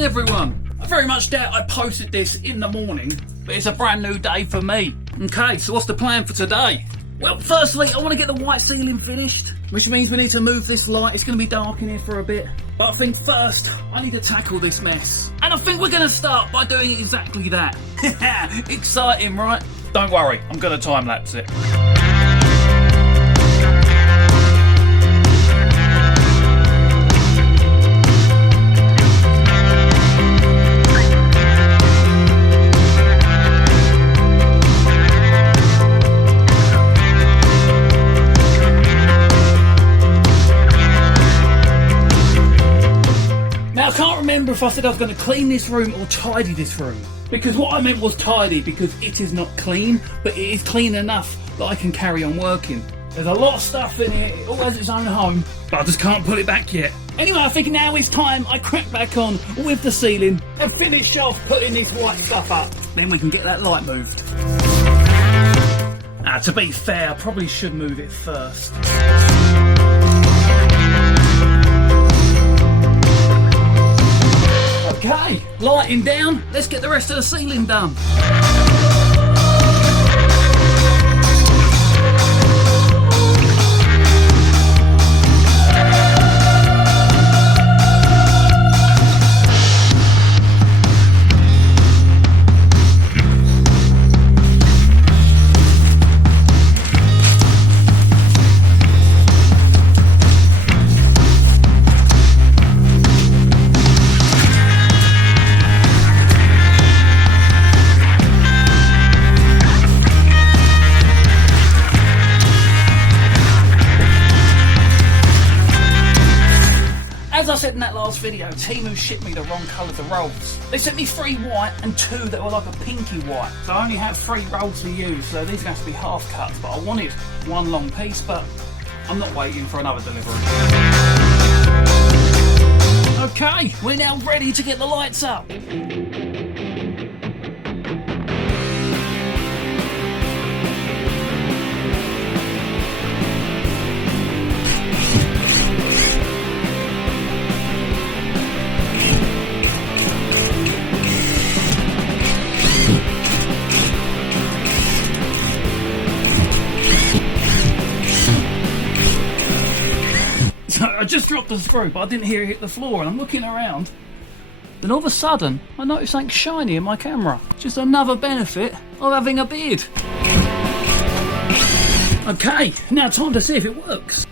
morning, everyone. I very much doubt I posted this in the morning, but it's a brand new day for me. Okay, so what's the plan for today? Well, firstly, I want to get the white ceiling finished, which means we need to move this light. It's going to be dark in here for a bit. But I think first, I need to tackle this mess. And I think we're going to start by doing exactly that. Exciting, right? Don't worry, I'm going to time-lapse it. I can't remember if I said I was going to clean this room or tidy this room. Because what I meant was tidy, because it is not clean, but it is clean enough that I can carry on working. There's a lot of stuff in here, it all has its own home, but I just can't put it back yet. Anyway, I think now is time I crack back on with the ceiling and finish off putting this white stuff up. Then we can get that light moved. To be fair, I probably should move it first. Okay, lighting down, let's get the rest of the ceiling done. As I said in that last video, Temu shipped me the wrong colours of rolls. They sent me 3 white and 2 that were like a pinky white. So I only have 3 rolls to use, so these are going to be half cuts. But I wanted one long piece, but I'm not waiting for another delivery. Okay, we're now ready to get the lights up. I just dropped the screw, but I didn't hear it hit the floor, and I'm looking around. Then all of a sudden, I noticed something shiny in my camera. Just another benefit of having a beard. Okay, now time to see if it works.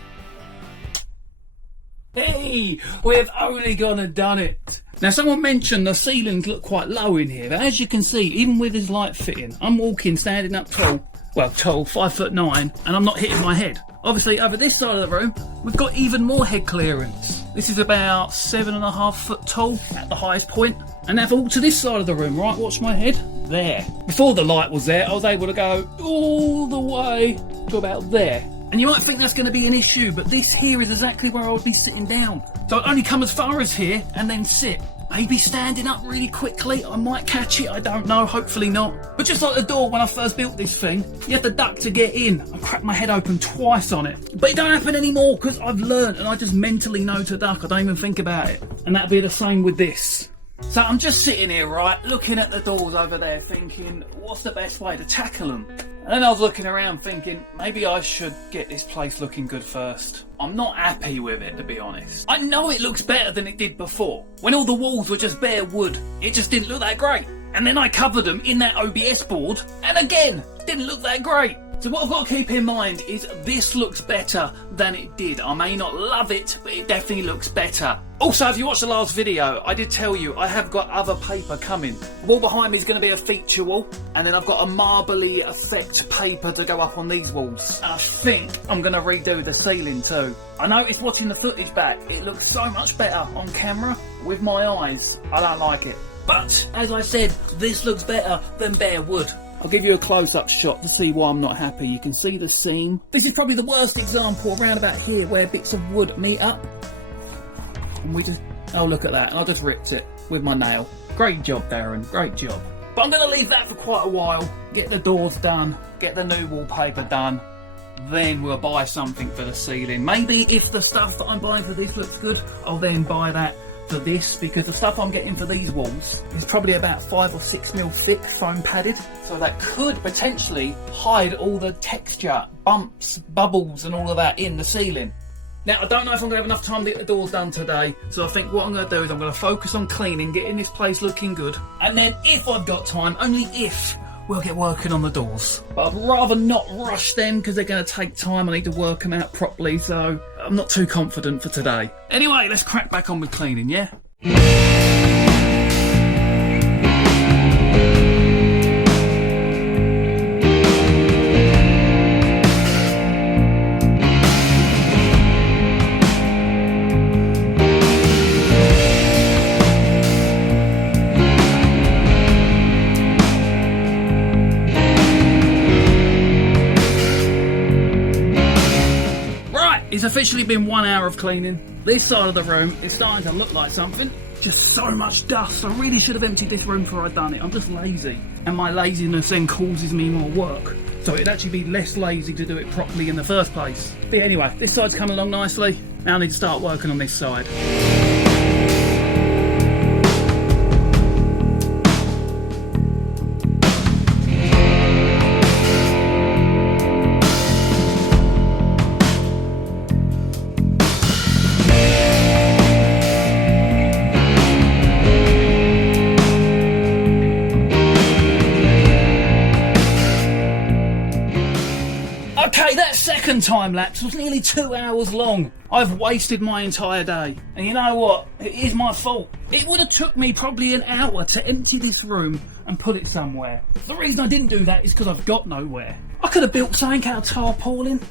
Hey, we've only gone and done it. Now, someone mentioned the ceilings look quite low in here, but as you can see, even with this light fitting, I'm walking standing up tall. Well, tall, 5'9", and I'm not hitting my head. Obviously, over this side of the room, we've got even more head clearance. This is about 7.5 foot tall at the highest point. And now all to this side of the room, right? Watch my head. There. Before the light was there, I was able to go all the way to about there. And you might think that's going to be an issue, but this here is exactly where I would be sitting down. So I'd only come as far as here and then sit. Maybe standing up really quickly, I might catch it, I don't know, hopefully not. But just like the door when I first built this thing, you have to duck to get in. I cracked my head open twice on it. But it don't happen anymore because I've learned and I just mentally know to duck, I don't even think about it. And that'll be the same with this. So I'm just sitting here, right, looking at the doors over there thinking, what's the best way to tackle them? And then I was looking around thinking, maybe I should get this place looking good first. I'm not happy with it, to be honest. I know it looks better than it did before. When all the walls were just bare wood, it just didn't look that great. And then I covered them in that OBS board, and again, didn't look that great. So what I've got to keep in mind is this looks better than it did. I may not love it, but it definitely looks better. Also, if you watched the last video, I did tell you I have got other paper coming. The wall behind me is going to be a feature wall, and then I've got a marbly effect paper to go up on these walls. And I think I'm going to redo the ceiling too. I noticed watching the footage back, it looks so much better on camera. With my eyes, I don't like it. But, as I said, this looks better than bare wood. I'll give you a close-up shot to see why I'm not happy. You can see the seam. This is probably the worst example around about here where bits of wood meet up. And we just... oh, look at that. I just ripped it with my nail. Great job, Darren. Great job. But I'm going to leave that for quite a while. Get the doors done. Get the new wallpaper done. Then we'll buy something for the ceiling. Maybe if the stuff that I'm buying for this looks good, I'll then buy that for this, because the stuff I'm getting for these walls is probably about 5 or 6 mil thick, foam padded. So that could potentially hide all the texture, bumps, bubbles and all of that in the ceiling. Now, I don't know if I'm going to have enough time to get the doors done today, so I think what I'm going to do is I'm going to focus on cleaning, getting this place looking good, and then if I've got time, only if, we'll get working on the doors. But I'd rather not rush them because they're going to take time. I need to work them out properly, so I'm not too confident for today. Anyway, let's crack back on with cleaning, yeah? It's officially been 1 hour of cleaning. This side of the room is starting to look like something. Just so much dust. I really should have emptied this room before I'd done it. I'm just lazy. And my laziness then causes me more work. So it'd actually be less lazy to do it properly in the first place. But yeah, anyway, this side's coming along nicely. Now I need to start working on this side. Okay, that second time lapse was nearly 2 hours long. I've wasted my entire day. And you know what? It is my fault. It would have took me probably an hour to empty this room and put it somewhere. The reason I didn't do that is because I've got nowhere. I could have built something out of tarpaulin.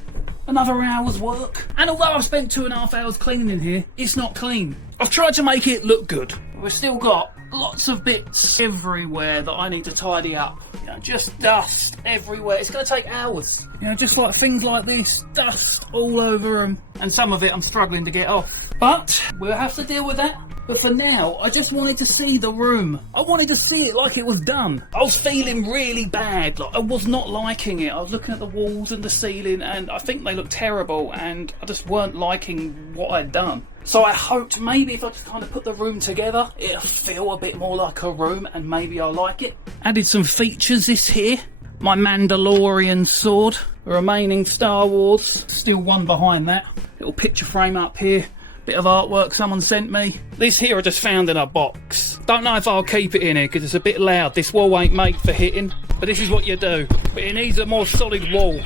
Another hour's work. And although I've spent 2.5 hours cleaning in here, it's not clean. I've tried to make it look good. We've still got lots of bits everywhere that I need to tidy up. You know, just dust everywhere. It's going to take hours. You know, just like things like this, dust all over them. And some of it I'm struggling to get off. But we'll have to deal with that. But for now, I just wanted to see the room. I wanted to see it like it was done. I was feeling really bad. Like, I was not liking it. I was looking at the walls and the ceiling and I think they looked terrible and I just weren't liking what I'd done. So I hoped maybe if I just kind of put the room together, it'll feel a bit more like a room and maybe I'll like it. Added some features this here. My Mandalorian sword. The remaining Star Wars. Still one behind that. Little picture frame up here. Bit of artwork someone sent me. This here I just found in a box. Don't know if I'll keep it in here because it's a bit loud. This wall ain't made for hitting, but this is what you do. But it needs a more solid wall.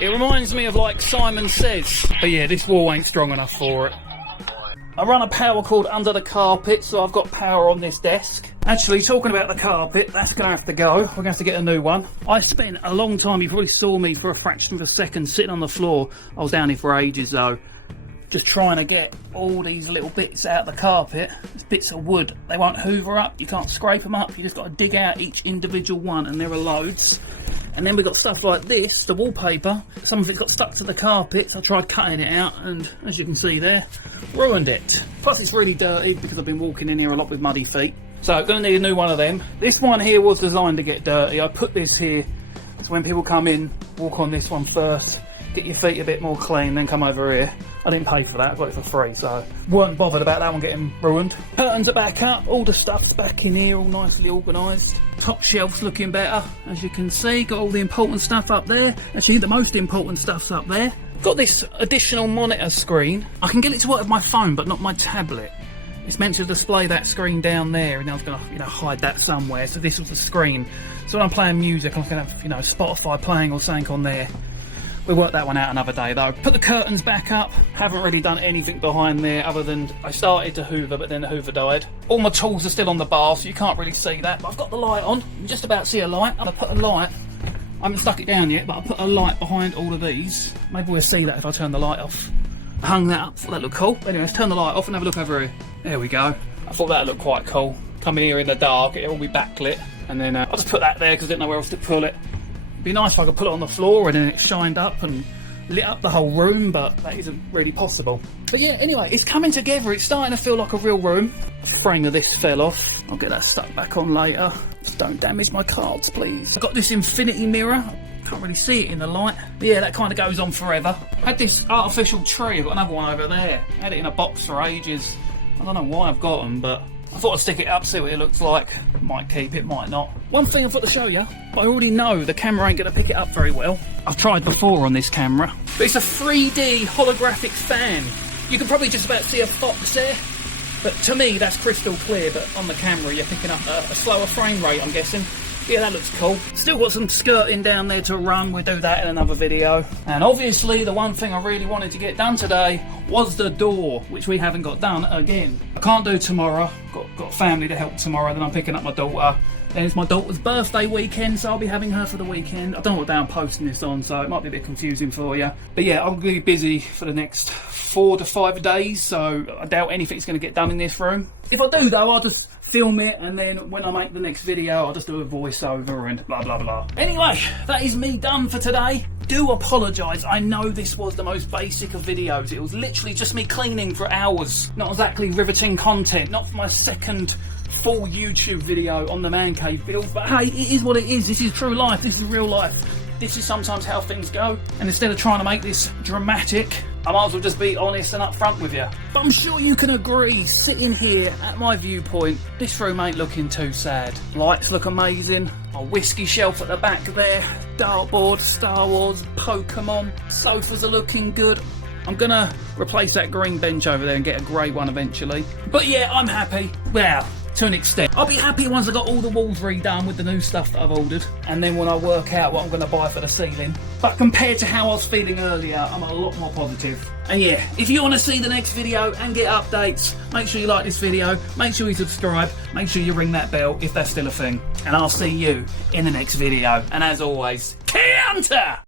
It reminds me of like Simon Says. But yeah, this wall ain't strong enough for it. I run a power cord under the carpet, so I've got power on this desk. Actually, talking about the carpet, that's going to have to go. We're going to have to get a new one. I spent a long time, you probably saw me for a fraction of a second sitting on the floor. I was down here for ages though. Just trying to get all these little bits out of the carpet. There's bits of wood. They won't hoover up. You can't scrape them up. You just got to dig out each individual one, and there are loads. And then we've got stuff like this, the wallpaper. Some of it got stuck to the carpet, so I tried cutting it out, and as you can see there, ruined it. Plus it's really dirty because I've been walking in here a lot with muddy feet. So I'm going to need a new one of them. This one here was designed to get dirty. I put this here, so when people come in, walk on this one first, get your feet a bit more clean, then come over here. I didn't pay for that, I got it for free, so weren't bothered about that one getting ruined. Curtains are back up, all the stuff's back in here, all nicely organised. Top shelf's looking better, as you can see. Got all the important stuff up there. Actually, the most important stuff's up there. Got this additional monitor screen. I can get it to work with my phone, but not my tablet. It's meant to display that screen down there, and I was going to, hide that somewhere. So this was the screen. So when I'm playing music, I'm going to have, Spotify playing or something on there. We'll work that one out another day though. Put the curtains back up. Haven't really done anything behind there other than I started to hoover, but then the hoover died. All my tools are still on the bar, so you can't really see that. But I've got the light on. You can just about see a light. And I put a light. I haven't stuck it down yet, but I put a light behind all of these. Maybe we'll see that if I turn the light off. I hung that up. Thought that looked cool. Anyway, let's turn the light off and have a look over here. There we go. I thought that looked quite cool. Coming here in the dark, it'll be backlit. And then I'll just put that there because I didn't know where else to pull it. It'd be nice if I could put it on the floor and then it shined up and lit up the whole room, but that isn't really possible. But yeah, anyway, it's coming together. It's starting to feel like a real room. The frame of this fell off. I'll get that stuck back on later. Just don't damage my cards, please. I've got this infinity mirror. Can't really see it in the light. But yeah, that kind of goes on forever. I had this artificial tree. I've got another one over there. I had it in a box for ages. I don't know why I've got them, but I thought I'd stick it up, see what it looks like. Might keep it, might not. One thing I've got to show you, but I already know the camera ain't going to pick it up very well. I've tried before on this camera, but it's a 3D holographic fan. You can probably just about see a fox there, but to me that's crystal clear, but on the camera you're picking up a slower frame rate, I'm guessing. Yeah, that looks cool. Still got some skirting down there to run. We'll do that in another video. And obviously the one thing I really wanted to get done today was the door, which we haven't got done again. I can't do tomorrow. Got family to help tomorrow. Then I'm picking up my daughter. Then it's my daughter's birthday weekend, so I'll be having her for the weekend. I don't know what day I'm posting this on, so it might be a bit confusing for you. But yeah, I'm going to be busy for the next 4 to 5 days, so I doubt anything's going to get done in this room. If I do though, I'll just film it, and then when I make the next video I'll just do a voiceover and blah blah blah. Anyway, that is me done for today. Do apologise, I know this was the most basic of videos. It was literally just me cleaning for hours. Not exactly riveting content, not for my second full YouTube video on the man cave build, but hey, it is what it is. This is true life, this is real life. This is sometimes how things go, and instead of trying to make this dramatic, I might as well just be honest and upfront with you. But I'm sure you can agree, sitting here at my viewpoint, this room ain't looking too sad. Lights look amazing, a whiskey shelf at the back there, dartboard, Star Wars, Pokemon, sofas are looking good. I'm gonna replace that green bench over there and get a grey one eventually. But yeah, I'm happy. Well, to an extent. I'll be happy once I got all the walls redone with the new stuff that I've ordered, and then when I work out what I'm going to buy for the ceiling. But compared to how I was feeling earlier, I'm a lot more positive. And yeah, if you want to see the next video and get updates, make sure you like this video, make sure you subscribe, make sure you ring that bell if that's still a thing. And I'll see you in the next video. And as always, counter!